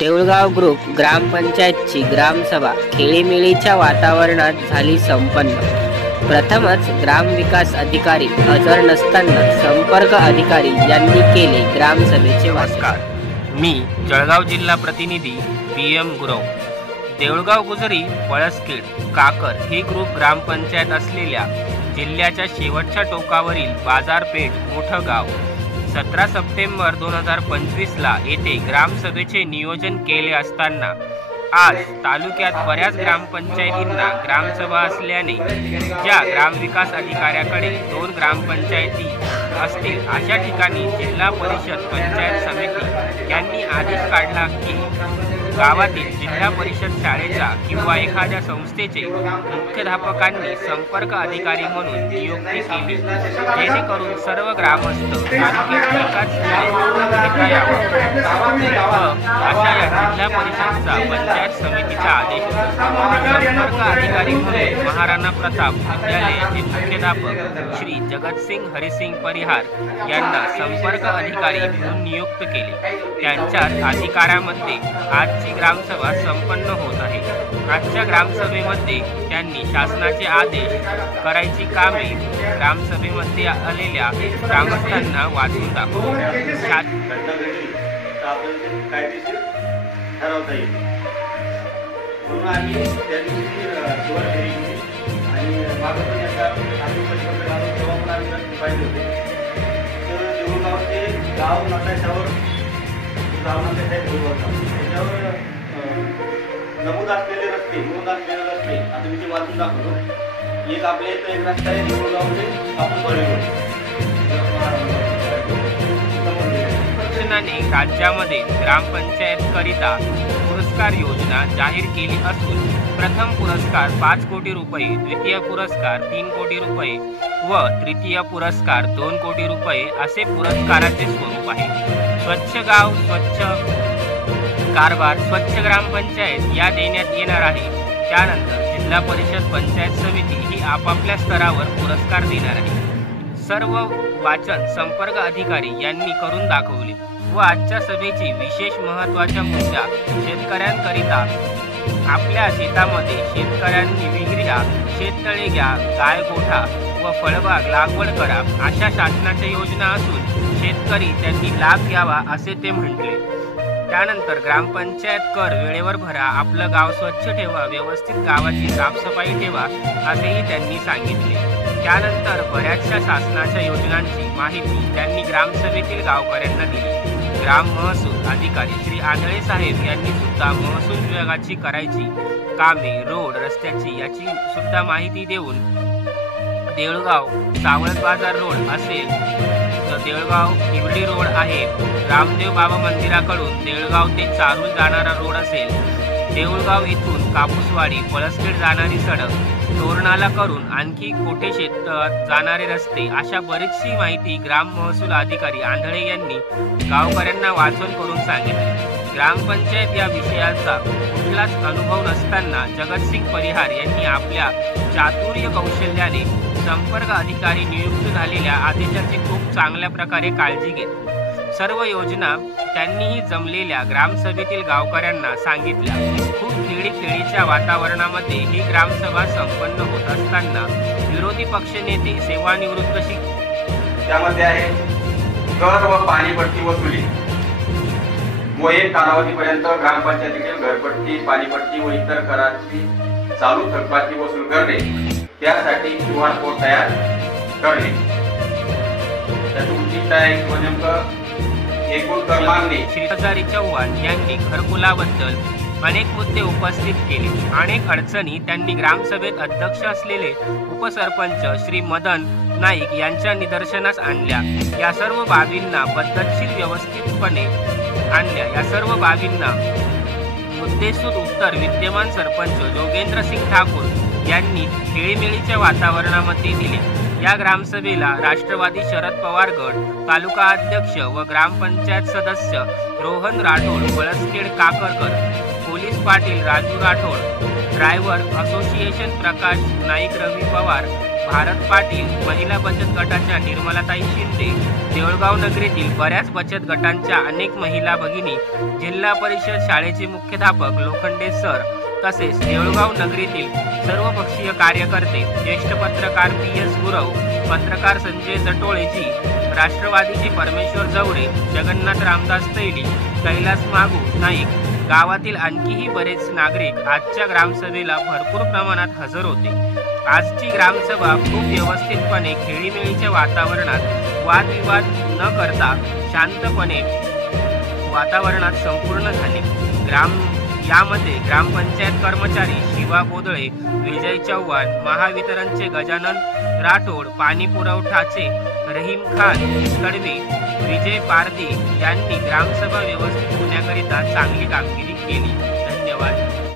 Deulgaon group ग्रामपंचायतची ग्रामसभा खेळीमेळीच्या वातावरणात झाली संपन्न। प्रथमच ग्रामविकास अधिकारी हजर नसताना संपर्क अधिकारी यांनी केले ग्रामसभेचे नमस्कार, मी जळगाव जिल्हा प्रतिनिधी PM गुरव। देऊळगाव गुजरी पळसखेड काकर ही ग्रुप ग्रामपंचायत असलेल्या जिल्ह्याच्या शेवटच्या टोकावरील बाजारपेठ मोठं गाव 17 सप्टेंबर 2025 ला येथे ग्रामसभेचे नियोजन केले असताना आज तालुक्यात बऱ्याच ग्रामपंचायतींना ग्रामसभा असल्याने ज्या ग्रामविकास अधिकाऱ्याकडे 2 ग्रामपंचायती असतील अशा ठिकाणी जिल्हा परिषद पंचायत समिती यांनी आदेश काढला की गावातील जिल्हा परिषद शाळेचा किंवा एखाद्या संस्थेचे मुख्याध्यापकांनी संपर्क अधिकारी म्हणून नियुक्ती केली, जेणेकरून सर्व ग्रामस्थ तालुक्यात एकाच वेळी अशा या जिल्हा परिषदचा पंचायत समितीचा आदेश होता। संपर्क अधिकारी म्हणून महाराणा प्रताप विद्यालयाचे मुख्याध्यापक श्री जगतसिंग हरिसिंग परिहार यांना संपर्क अधिकारी म्हणून नियुक्त केले। त्यांच्याच अधिकारामध्ये आजची ग्रामसभा संपन्न होत आहे। आजच्या ग्रामसभेमध्ये त्यांनी शासनाचे आदेश करायची कामे ग्रामसभेमध्ये आलेल्या ग्रामस्थांना वाचून दाखवली। नमूद असलेले रस्ते आता मी ते वाचून दाखवतो। एक आपल्या इथं एक रस्ता आहे देऊळगाव ते आपण शासनाने राज्यामध्ये ग्रामपंचायत करिता पुरस्कार योजना जाहीर केली असून प्रथम पुरस्कार 5 कोटी रुपये, द्वितीय पुरस्कार 3 कोटी रुपये व तृतीय पुरस्कार 2 कोटी रुपये असे पुरस्काराचे स्वरूप आहे। स्वच्छ गाव स्वच्छ कारभार स्वच्छ ग्रामपंचायत या देण्यात येणार आहे। त्यानंतर जिल्हा परिषद पंचायत समिती ही आपापल्या स्तरावर पुरस्कार देणार आहे। सर्व वाचन संपर्क अधिकारी यांनी करून दाखवले व आजच्या सभेची विशेष महत्त्वाचा मुद्दा शेतकऱ्यांकरिता आपल्या शेतामध्ये शेतकऱ्यांनी विहिऱ्या, शेततळे घ्या, गायगोठा व फळबाग लागवड करा अशा शासनाच्या योजना असून शेतकरी त्यांनी लाभ घ्यावा असे ते म्हटले। त्यानंतर ग्रामपंचायत कर वेळेवर भरा, आपलं गाव स्वच्छ ठेवा, व्यवस्थित गावाची साफसफाई ठेवा असेही त्यांनी सांगितले। त्यानंतर बऱ्याचशा शासनाच्या योजनांची माहिती त्यांनी ग्रामसभेतील गावकऱ्यांना दिली। ग्राम महसूल अधिकारी श्री आंधळे साहेब यांनी सुद्धा महसूल विभागाची करायची कामे, रोड, रस्त्याची याची सुद्धा माहिती देऊन देऊळगाव सावळत बाजार रोड असेल, देऊळगाव हिवडी रोड आहे, रामदेव बाबा मंदिराकडून देऊळगाव ते चारूल जाणारा रोड असेल, देऊळगाव येथून कापूसवाडी पळसखेड जाणारी सडक, तोरणाला करून आणखी कोठे जाणारे रस्ते अशा बरीचशी माहिती ग्राम महसूल अधिकारी आंधळे यांनी गावकऱ्यांना वाचन करून सांगितले। ग्रामपंचायत या विषयाचा कुठलाच अनुभव नसताना जगतसिंग परिहार यांनी आपल्या चातुर्य कौशल्याने संपर्क अधिकारी नियुक्त झालेल्या आदेशाची खूप चांगल्या प्रकारे काळजी घेतली। सर्व योजना त्यांनीही जमलेल्या ग्रामसभेतील गावकऱ्यांना सांगितल्या। खूप खेळीच्या वातावरणामध्ये ही ग्रामसभा संपन्न होत असताना विरोधी पक्षनेते सेवानिवृत्त त्यामध्ये आहे कर व पाणीपट्टी वसुली व 1 कालावधीपर्यंत ग्रामपंचायतीतील घरपट्टी, पाणीपट्टी व इतर कराची चालू थकबाकी वसूल करणे, त्यासाठी QR कोड तयार करणे। त्याचे उद्दिष्ट आहे नेमकं एकूण कर मागणी। श्री हजारी चव्हाण यांनी घरकुलाबद्दल अनेक मुद्दे उपस्थित केले। अनेक अडचणी त्यांनी ग्रामसभेत अध्यक्ष असलेले उपसरपंच श्री मदन नाईक यांच्या निदर्शनास आणल्या। या सर्व बाबींना पद्धतशीर व्यवस्थितपणे आणल्या। या सर्व बाबींना मुद्देसूद उत्तर विद्यमान सरपंच जोगेंद्र सिंग ठाकूर यांनी खेळीमेळीच्या वातावरणामध्ये दिले। या ग्रामसभेला राष्ट्रवादी शरद पवार गट तालुका अध्यक्ष व ग्रामपंचायत सदस्य Rohan Rathod, Palaskhed Kakarkar, police Patil Raju Rathod, driver association Prakash Naik, Ravi Pawar, Bharat Patil, महिला बचत गटाच्या निर्मलाताई शिंदे, देऊळगाव नगरीतील बऱ्याच बचत गटांच्या अनेक महिला भगिनी, जिल्हा परिषद शाळेचे मुख्याध्यापक लोखंडे सर तसेच देऊळगाव नगरीतील सर्वपक्षीय कार्यकर्ते, ज्येष्ठ पत्रकार PS गुरव, पत्रकार संजय जटोळेजी, राष्ट्रवादीचे परमेश्वर जवळे, जगन्नाथ रामदास तैली, कैलास मागू नाईक, गावातील आणखीही बरेच नागरिक आजच्या ग्रामसभेला भरपूर प्रमाणात हजर होते. आजची ग्रामसभा खूप व्यवस्थितपणे खेळीमेळीच्या वातावरणात वादविवाद न करता शांतपणे वातावरणात संपूर्ण झाली. यामध्ये ग्रामपंचायत कर्मचारी शिवा बोदळे, विजय चव्हाण, महावितरणचे गजानन राठोड, पाणी पुरवठाचे रहीम खान कडवी, विजय पारदी यांनी ग्रामसभा व्यवस्थित होण्याकरिता चांगली कामगिरी केली. धन्यवाद.